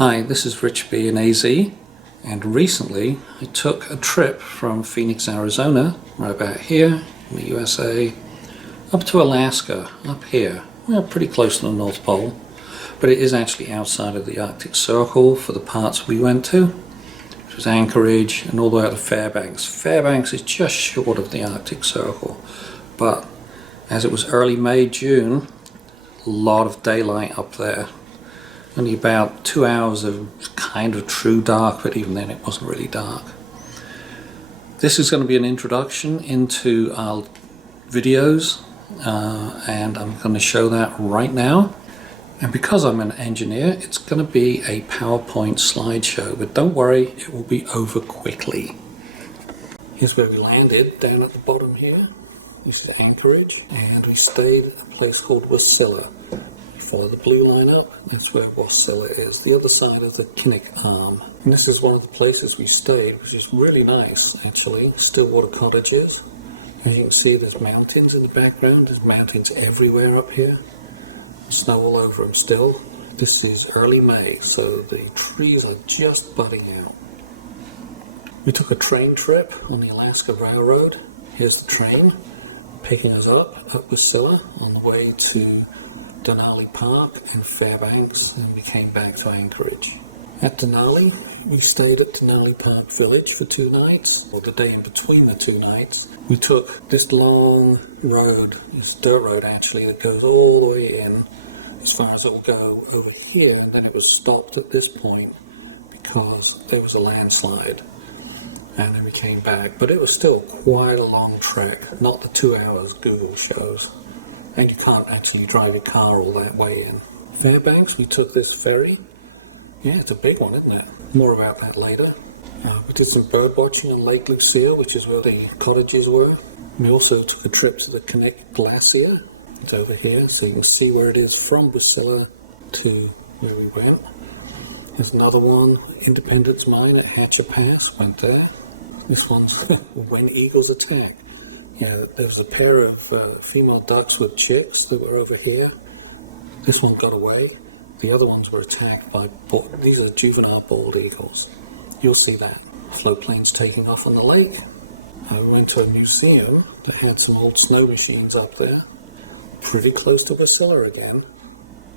Hi, this is Rich B in AZ, and recently I took a trip from Phoenix, Arizona, right about here in the USA, up to Alaska, up here. We're pretty close to the North Pole, but it is actually outside of the Arctic Circle for the parts we went to, which was Anchorage and all the way out to Fairbanks. Fairbanks is just short of the Arctic Circle, but as it was early May, June, a lot of daylight up there. Only about 2 hours of kind of true dark, but even then it wasn't really dark. This is going to be an introduction into our videos, and I'm going to show that right now. And because I'm an engineer, it's going to be a PowerPoint slideshow, but don't worry, it will be over quickly. Here's where we landed, down at the bottom here. This is Anchorage, and we stayed at a place called Wasilla. Follow the blue line up, that's where Wasilla is, the other side of the Kinnick Arm. And this is one of the places we stayed, which is really nice actually, Stillwater cottages. As you can see, there's mountains in the background, there's mountains everywhere up here. Snow all over them still. This is early May, so the trees are just budding out. We took a train trip on the Alaska Railroad. Here's the train picking us up Wasilla on the way to Denali Park and Fairbanks, and we came back to Anchorage. At Denali, we stayed at Denali Park Village for 2 nights, or the day in between the 2 nights. We took this long road, this dirt road actually, that goes all the way in as far as it will go over here, and then it was stopped at this point because there was a landslide. And then we came back, but it was still quite a long trek, not the 2 hours Google shows. And you can't actually drive your car all that way in. Fairbanks, we took this ferry. Yeah, it's a big one, isn't it? More about that later. We did some bird watching on Lake Lucille, which is where the cottages were. We also took a trip to the Kinnick Glacier. It's over here, so you can see where it is from Wasilla to where we went. There's another one, Independence Mine at Hatcher Pass, went there. This one's When Eagles Attack. Yeah, there was a pair of female ducks with chicks that were over here. This one got away. The other ones were attacked by, these are juvenile bald eagles. You'll see that. Float planes taking off on the lake. I went to a museum that had some old snow machines up there. Pretty close to Wasilla again.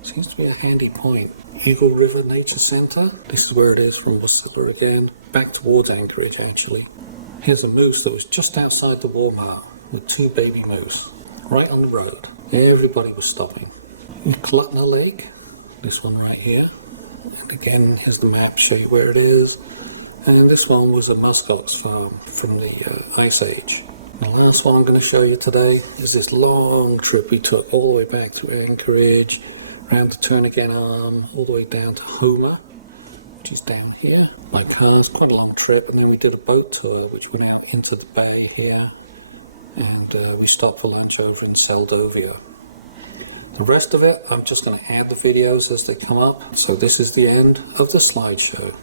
Seems to be a handy point. Eagle River Nature Center. This is where it is from Wasilla again. Back towards Anchorage actually. Here's a moose that was just outside the Walmart with 2 baby moose, right on the road. Everybody was stopping. Klutna Lake, this one right here. And again, here's the map, show you where it is. And this one was a muskox farm from the Ice Age. The last one I'm going to show you today is this long trip we took all the way back to Anchorage, around the Turnagain Arm, all the way down to Homer, which is down here. By car, it's quite a long trip, and then we did a boat tour which went out into the bay here, and we stopped for lunch over in Seldovia. The rest of it, I'm just going to add the videos as they come up. So this is the end of the slideshow.